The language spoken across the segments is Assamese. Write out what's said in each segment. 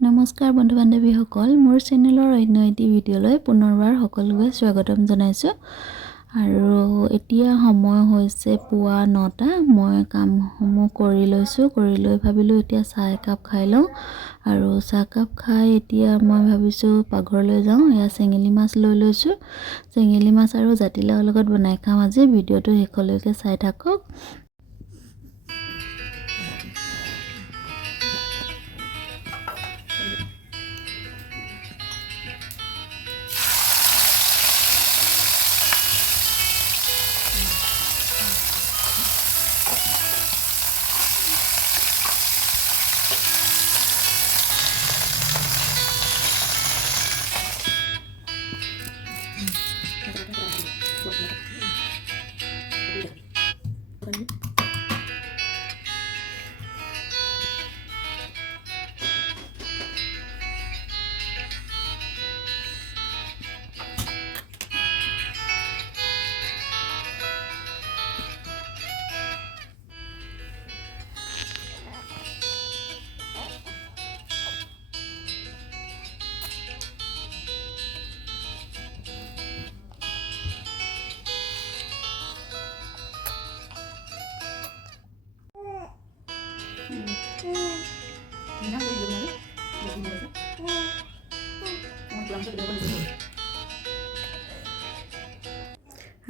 নমস্কাৰ বন্ধু বান্ধৱীসকল মোৰ চেনেলৰ অন্য এটি ভিডিঅ'লৈ পুনৰবাৰ সকলোকে স্বাগতম জনাইছোঁ আৰু এতিয়া সময় হৈছে পুৱা 9টা মই কামসমূহ কৰি লৈ ভাবিলোঁ এতিয়া চাহ একাপ খাই লওঁ আৰু চাহ কাপ খাই এতিয়া মই ভাবিছোঁ পাকঘৰলৈ যাওঁ এয়া চেঙেলী মাছ লৈ লৈছোঁ চেঙেলী মাছ আৰু জাতিলাওৰ লগত বনাই খাম আজি ভিডিঅ'টো শেষলৈকে চাই থাকক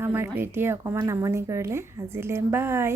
আমাৰ প্ৰীতিয়ে অকণমান আমনি কৰিলে আজিলৈ বাই।